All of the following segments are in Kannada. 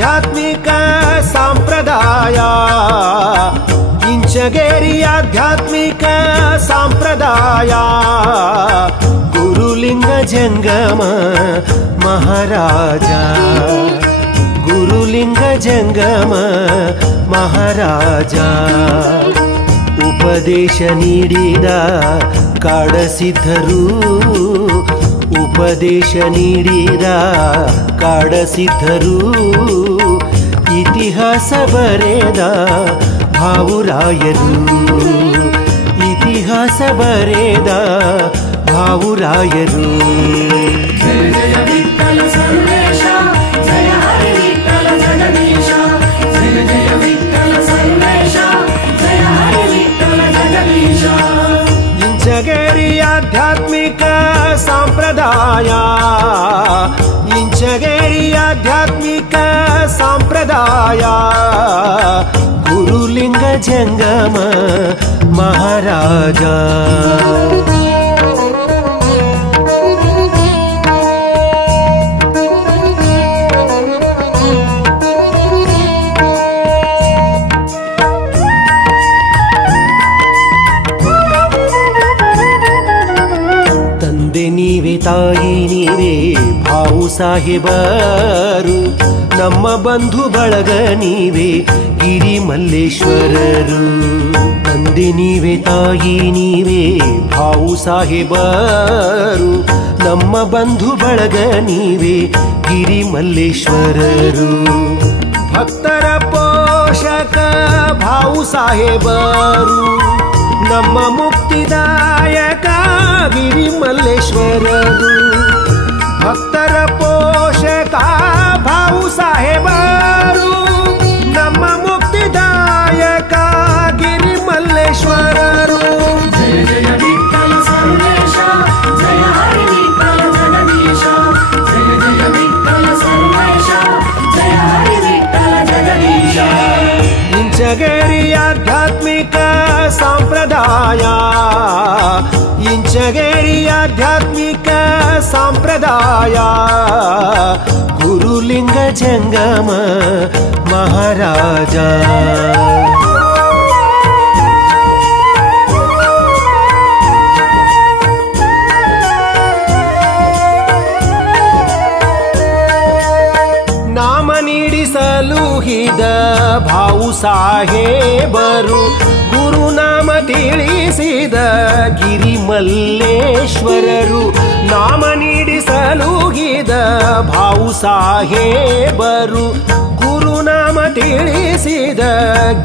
ಆಧ್ಯಾತ್ಮಿಕ ಸಂಪ್ರದಾಯ ಇಂಚಗೇರಿ ಆಧ್ಯಾತ್ಮಿಕ ಸಂಪ್ರದಾಯ ಗುರುಲಿಂಗ ಜಂಗಮ ಮಹಾರಾಜ ಗುರುಲಿಂಗ ಜಂಗಮ ಮಹಾರಾಜ ಉಪದೇಶ ನೀಡಿದ ಕಾಡಸಿದ್ಧರು ಉಪದೇಶ ನೀಡಿದ ಕಾಡಸಿದ್ಧರು ಇತಿಹಾಸ ಬರೆದ ಭಾವುರಾಯರು ಇತಿಹಾಸ ಬರೆದ ಭಾವುರಾಯರು ಜಯ ಜಯ ವಿಠ್ಠಲ ಸರ್ವೇಶ ಜಯ ಹರಿ ವಿಠ್ಠಲ ಜಗದೀಶ ಜಯ ಜಯ ವಿಠ್ಠಲ ಸರ್ವೇಶ ಜಯ ಹರಿ ವಿಠ್ಠಲ ಜಗದೀಶ ಇಂಚಗೇರಿ ಆಧ್ಯಾತ್ಮಿಕ ಸಂಪ್ರದಾಯ ಇಂಚಗೇರಿ ಆಧ್ಯಾತ್ಮಿಕ ಸಂಪ್ರದಾಯ ಗುರುಲಿಂಗ ಜಂಗಮ ಮಹಾರಾಜ ತಂದೆ ನೀವೇ ತಾಯಿ ನೀವೇ ಭಾವು ಸಾಹೇಬರು ನಮ್ಮ ಬಂಧು ಬಳಗ ನೀವೇ ಗಿರಿ ಮಲ್ಲೇಶ್ವರರು ತಂದೆ ನೀವೇ ತಾಯಿ ನೀವೇ ಭಾವು ಸಾಹೇಬರು ನಮ್ಮ ಬಂಧು ಬಳಗ ನೀವೇ ಗಿರಿ ಮಲ್ಲೇಶ್ವರರು ಭಕ್ತರ ಪೋಷಕ ಭಾವು ಸಾಹೇಬರು ನಮ್ಮ ಮುಕ್ತಿದಾಯಕ ಗಿರಿ ಮಲ್ಲೇಶ್ವರರು ಭಕ್ತರ ಪೋಷಕ ಭಾವು ಸಾಹೇಬರು ನಮ್ಮ ಮುಕ್ತಿದಾಯಕ ಗಿರಿ ಮಲ್ಲೇಶ್ವರರು ಜಯ ಜಯ ವಿಠ್ಠಲ ಸರ್ವೇಶ ಜಯ ಹರಿ ವಿಠ್ಠಲ ಜಗದೀಶ ಜಯ ಜಯ ವಿಠ್ಠಲ ಸರ್ವೇಶ ಜಯ ಹರಿ ವಿಠ್ಠಲ ಜಗದೀಶ ಇಂಚಗೇರಿ ಆಧ್ಯಾತ್ಮಿಕ ಸಂಪ್ರದಾಯ ಇಂಚಗೇರಿ ಆಧ್ಯಾತ್ಮಿಕ ಸಂಪ್ರದಾಯ ಗುರುಲಿಂಗ ಜಂಗಮ ಮಹಾರಾಜ ನಾಮ ನೀಡಿಸಲುಹಿದ ಭಾವು ಸಾಹೇಬರು ಗುರುನಾಮ ತಿಳಿಸಿದ ಗಿರಿ ಮಲ್ಲೇಶ್ವರರು ನಾಮ ನೀಡಿಸಲುಹಿದ ಭಾವು ಸಾಹೇಬರು ಗುರುನಾಮ ತಿಳಿಸಿದ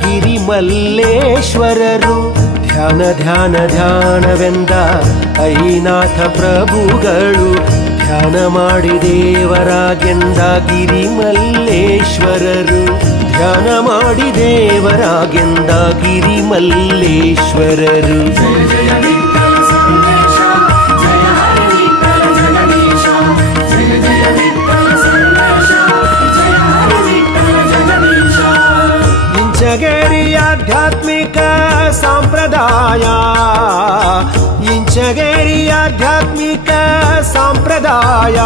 ಗಿರಿ ಮಲ್ಲೇಶ್ವರರು ಧ್ಯಾನ ಧ್ಯಾನ ಧ್ಯಾನವೆಂದ ಐನಾಥ ಪ್ರಭುಗಳು ಧ್ಯಾನ ಮಾಡಿ ದೇವರಾಗೆಂದ ಗಿರಿ ಮಲ್ಲೇಶ್ವರರು ಧ್ಯಾನ ಮಾಡಿ ದೇವರಾಗೆಂದ ಗಿರಿ ಮಲ್ಲೇಶ್ವರರು ಜಯ ಜಯ ವಿಠ್ಠಲ ಸರ್ವೇಶ ಜಯ ಹರಿ ವಿಠ್ಠಲ ಜಗದೀಶ ಜಯ ಜಯ ವಿಠ್ಠಲ ಸರ್ವೇಶ ಜಯ ಹರಿ ವಿಠ್ಠಲ ಜಗದೀಶ ಇಂಚಗೇರಿ ಆಧ್ಯಾತ್ಮಿಕ ಸಂಪ್ರದಾಯ ಇಂಚಗೇರಿ ಆಧ್ಯಾತ್ಮಿಕ ಸಂಪ್ರದಾಯ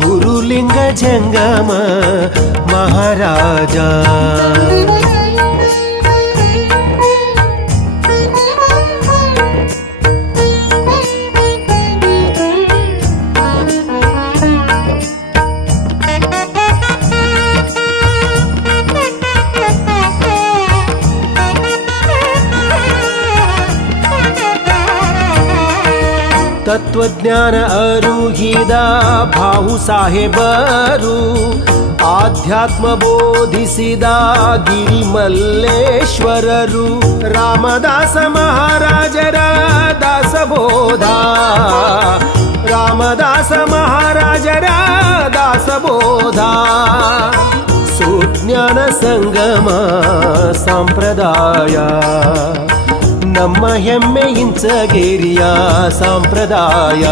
ಗುರುಲಿಂಗ ಜಂಗಮ ಮಹಾರಾಜ ತತ್ವಜ್ಞಾನ ಅರುಹಿದ ಭಾವು ಸಾಹೇಬರು ಆಧ್ಯಾತ್ಮ ಬೋಧಿಸಿದ ಗಿರಿ ಮಲ್ಲೇಶ್ವರರು ರಾಮದಾಸ ಮಹಾರಾಜರ ದಾಸಬೋಧ ರಾಮದಾಸ ಮಹಾರಾಜರ ದಾಸಬೋಧ ಸುಜ್ಞಾನ ಸಂಗಮ ಸಂಪ್ರದಾಯ ನಮ್ಮ ಹೆಮ್ಮೆ ಇಂಚಗೇರಿಯ ಸಂಪ್ರದಾಯ